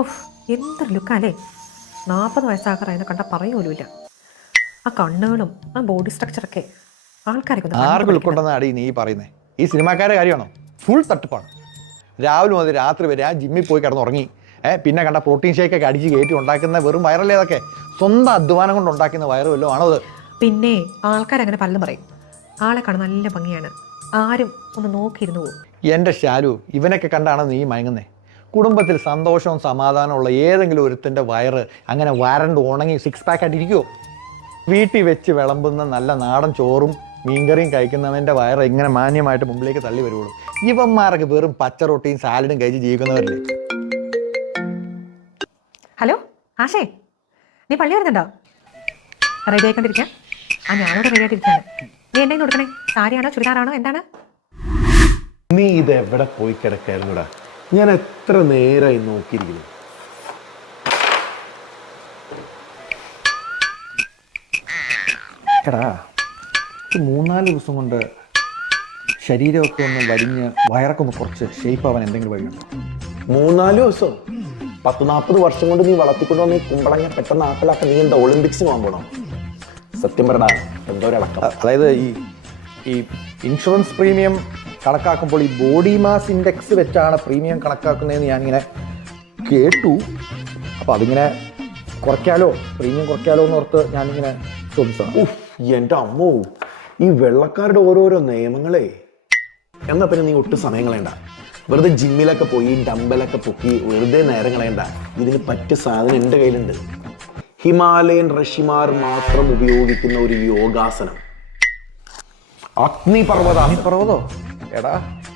ഓഹ്, എന്തൊരു ലുക്കാല്ലേ. 40 വയസ്സാകാറായെന്ന് കണ്ടാൽ പറയുമല്ലോ. ആ കണ്ണുകളും ആ ബോഡി സ്ട്രക്ചറൊക്കെ ആർക്ക് ഉൾക്കൊണ്ടെന്ന അടി നീ പറയുന്നേ? ഈ സിനിമാക്കാരുടെ കാര്യമാണോ? ഫുൾ തട്ടിപ്പാണ്. രാവിലെ മുതൽ രാത്രി വരെ ആ ജിമ്മിൽ പോയി കിടന്നുറങ്ങി പിന്നെ കണ്ട പ്രോട്ടീൻ ഷേക്കൊക്കെ അടിച്ച് കയറ്റി ഉണ്ടാക്കുന്ന വെറും വയറല്ലേ അതൊക്കെ? സ്വന്തം അധ്വാനം കൊണ്ട് ഉണ്ടാക്കുന്ന വയറ് വല്ലോ ആണോ അത്? പിന്നെ ആൾക്കാരങ്ങനെ പലതും പറയും. ആളെ കാണാൻ നല്ല ഭംഗിയാണ്, ആരും ഒന്ന് നോക്കിയിരുന്നു പോകും. എൻ്റെ ശാലു, ഇവനൊക്കെ കണ്ടാണ് നീ മയങ്ങുന്നേ. കുടുംബത്തിൽ സന്തോഷവും സമാധാനമുള്ള ഏതെങ്കിലും ഒരുത്തിൻ്റെ വയറ് അങ്ങനെ വരണ്ട് ഉണങ്ങി 6 പാക്ക് ആയിട്ടിരിക്കുമോ? വീട്ടിൽ വെച്ച് വിളമ്പുന്ന നല്ല നാടൻ ചോറും മീൻകറിയും കഴിക്കുന്നവൻ്റെ വയറ് ഇങ്ങനെ മാന്യമായിട്ട് മുമ്പിലേക്ക് തള്ളി വരുള്ളൂ. ഇവന്മാരൊക്കെ വെറും പച്ച റൊട്ടിയും സാലഡും കഴിച്ച് ജീവിക്കുന്നവരല്ലേ. ഹലോ ആശേ, നീ പള്ളി വരുന്നുണ്ടോ? റെഡി ആയിക്കൊണ്ടിരിക്കാം. ഞാനോട് റെഡി ആയിട്ടിരിക്കുകയാണ്. നീ എന്നെ കൊടുക്കണേ? സാരിയാണോ ചുരിദാറാണോ എന്താണ്? നീ ഇത് എവിടെ പോയി കിടക്കായിരുന്നുടാ? ഞാൻ എത്ര നേരമായി നോക്കിയിരിക്കുന്നു. എടാ, 3-4 ദിവസം കൊണ്ട് ശരീരമൊക്കെ ഒന്ന് വരിഞ്ഞ് വയറൊക്കെ ഒന്ന് കുറച്ച് ഷേപ്പ് ആവാൻ എന്തെങ്കിലും വഴിയുണ്ടോ? 3-4 ദിവസം? 10-40 വർഷം കൊണ്ട് നീ വളർത്തിക്കൊണ്ടു വന്ന് ഈ കുമ്പളങ്ങ പെട്ടെന്ന് ആക്കലാക്കാൻ നീ എന്താ ഒളിമ്പിക്സിന് പോകാൻ പോകണം? സത്യം പറടാ, എന്തോ ഒരു അടക്കം. അതായത് ഈ ഇൻഷുറൻസ് പ്രീമിയം കണക്കാക്കുമ്പോൾ ഈ ബോഡി മാസ് ഇൻഡെക്സ് വെച്ചാണ് പ്രീമിയം കണക്കാക്കുന്നതെന്ന് ഞാനിങ്ങനെ കേട്ടു. അപ്പോൾ അതിങ്ങനെ കുറയ്ക്കാലോ, പ്രീമിയം കുറയ്ക്കാലോ എന്ന് ഓർത്ത് ഞാനിങ്ങനെ ചോദിച്ചതാണ്. എൻ്റെ അമ്മോ, ഈ വെള്ളക്കാരുടെ ഓരോരോ നിയമങ്ങളെ. എന്നാ പിന്നെ നീ ഒട്ടും സമയം കളയണ്ട. വെറുതെ ജിമ്മിലൊക്കെ പോയി ഡമ്പലൊക്കെ പൊക്കി വെറുതെ നേരം കളയണ്ട. ഇതിന് പറ്റിയ സാധനം എൻ്റെ കയ്യിലുണ്ട്. ഹിമാലയൻ ഋഷിമാർ മാത്രം ഉപയോഗിക്കുന്ന ഒരു യോഗാസനം, അഗ്നിപർവ്വതോ? എടാ,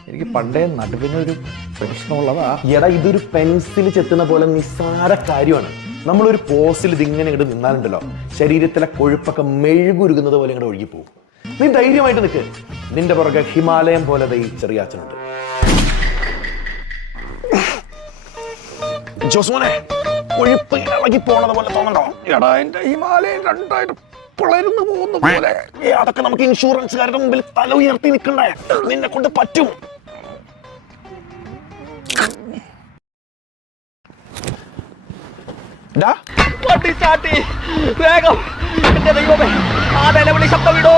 എനിക്ക് പണ്ടേ നടുവിനൊരു പ്രശ്നമുള്ളതാ. എടാ, ഇതൊരു പെൻസിൽ ചെത്തുന്ന പോലെ നിസ്സാര കാര്യമാണ്. നമ്മളൊരു പോസിൽ ഇതിങ്ങനെ ഇങ്ങോട്ട് നിന്നാലുണ്ടല്ലോ, ശരീരത്തിലെ കൊഴുപ്പൊക്കെ മെഴുകുരുകുന്നത് പോലെ ഇങ്ങോട്ട് ഒഴുകിപ്പോവും. നീ ധൈര്യമായിട്ട് നിൽക്ക്. നിന്റെ പുറകെ ഹിമാലയം പോലെ ഈ ചെറിയാച്ചനുണ്ട്. ജോസ്മോനെ, കൊഴുപ്പ് ഇളകി പോണത് പോലെ തോന്നണ്ടോ? എടാ, എന്റെ ഹിമാലയം 2 പിളർന്നു പോകുന്ന പോലെ. അതൊക്കെ നമുക്ക് ഇൻഷുറൻസുകാരുടെ മുമ്പിൽ തല ഉയർത്തി നിൽക്കണ്ടേ? നിന്നെ കൊണ്ട് പറ്റും. വേഗം, എന്റെ ദൈവമേ, ആ നിലവിളി ശബ്ദം വിടോ.